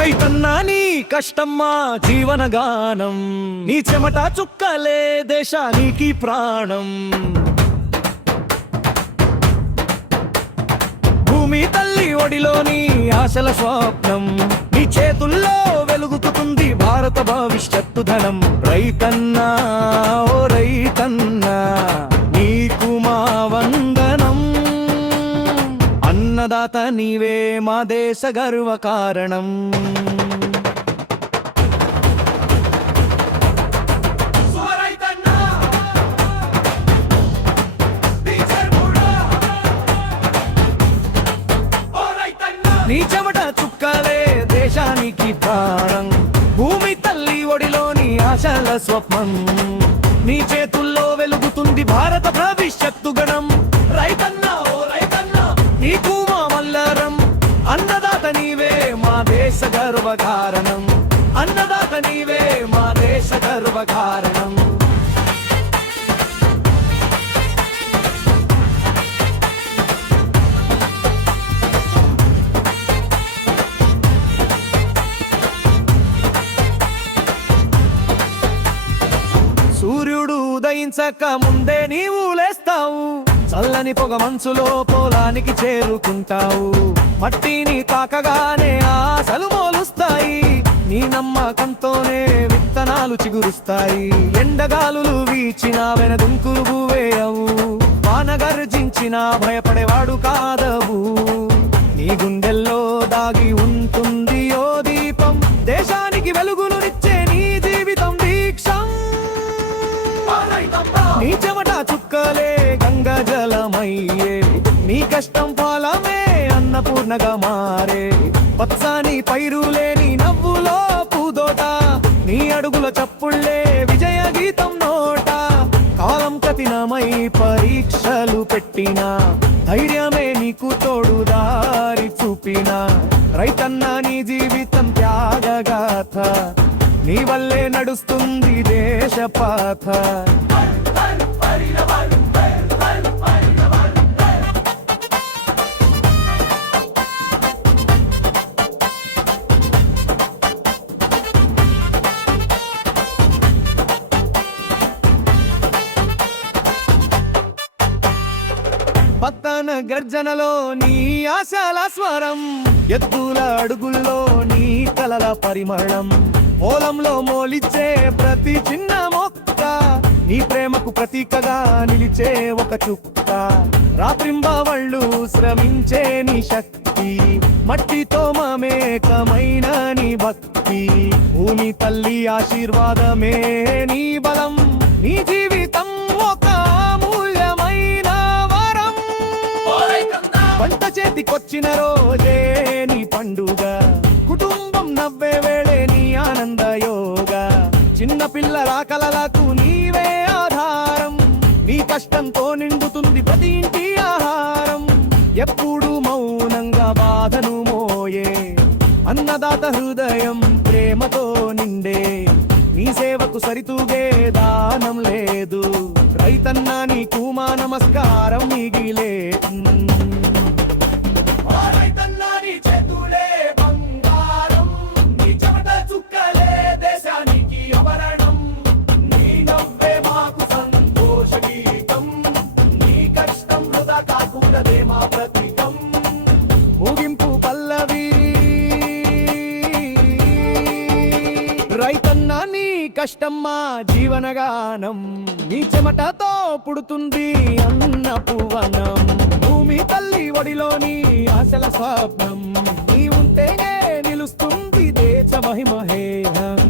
రైతన్నా నీ కష్టమ్మా జీవనగానం, నీ చెమట చుక్కలే దేశానికి ప్రాణం. భూమి తల్లి ఒడిలోని ఆశల స్వప్నం, నీ చేతుల్లో వెలుగుతుంది భారత భవిష్యత్తు ధనం. రైతన్నా ఓ రైతన్నా నీకు మా వందనం, అన్నదాత నీవే మా దేశ గర్వ కారణం. నీ చెమట చుక్కలే దేశానికి ప్రాణం, భూమి తల్లి ఒడిలోని ఆశల స్వప్నం, నీ చేతుల్లో వెలుగుతుంది భారత భవిష్యత్తు గణం. రైతన్నా ఓ రైతన్నా నీకు మా మల్లరం, అన్నదాత నీవే మా దేశ గర్వ కారణం. అన్నదాత నీవే మా దేశ గర్వ కారణం. సూర్యుడు ఉదయించక ముందే నీవు లేస్తావు, చల్లని పొగ మంచులో పొలానికి చేరుకుంటావు. మట్టిని తాకగానే ఆశలు మోలుస్తాయి, నీ నమ్మకంతోనే విత్తనాలు చిగురుస్తాయి. ఎండగాలులు వీచిన వెనదుంకులు వేయవు, వాన గర్జించిన భయపడేవాడు కాదవు. నీ గుండెల్లో దాగి ఉంటుంది ఓ దీపం, దేశానికి వెలుగులు నిచ్చే నీ జీవితం దీక్షం. నీ చెమట చుక్కలే గంగా జలమయ్యే, నీ కష్టం ఫలమే అన్నపూర్ణగా మారే. పచ్చని పైరులే నీ నవ్వులో పూదోట, నీ అడుగుల చప్పుళ్ళే విజయ గీతం నోట. కాలం కఠినమై పరీక్షలు పెట్టినా ధైర్యమే నీకు తోడు దారి చూపిన. రైతన్నా నీ జీవితం త్యాగగాథ, నీ వల్లే నడుస్తుంది దేశ పాథ. పత్తన గర్జనలో నీ ఆశల స్వరం, ఎద్దుల అడుగుల్లో నీ కలల పరిమళం. పొలంలో మోలిచ్చే ప్రతి చిన్న మొక్క, నీ ప్రేమకు ప్రతీకగా నిలిచే ఒక చుక్క. రాత్రింబవళ్ళు శ్రమించే నీ శక్తి, మట్టితో మమేకమైన నీ భక్తి. భూమి తల్లి ఆశీర్వాదమే నీ బలం, నీ జీవితం ఒక అమూల్యమైన వరం. పంట చేతికొచ్చిన రోజే నీ పండుగ, కుటుంబం నవ్వే వేళే నీ ఆనంద యోగ. చిన్న పిల్లల కలలకు నీవే ఆధారం, నీ కష్టంతో నిండుతుంది ప్రతి ఇంటి ఆహారం. ఎప్పుడు మౌనంగా బాధను మోయే అన్నదాత హృదయం ప్రేమతో నిండే, నీ సేవకు సరితూగే దానం లేదు. రైతన్నా నీకు మా నమస్కారం మిగిలే. ముగింపు పల్లవి రైతన్నా నీ కష్టమ్మా జీవనగానం, నీ చెమటతో పుడుతుంది అన్నపూవనం. భూమి తల్లి ఒడిలోని ఆశల స్వప్నం, నీ ఉంటేనే నిలుస్తుంది దేశ మహిమహేయం.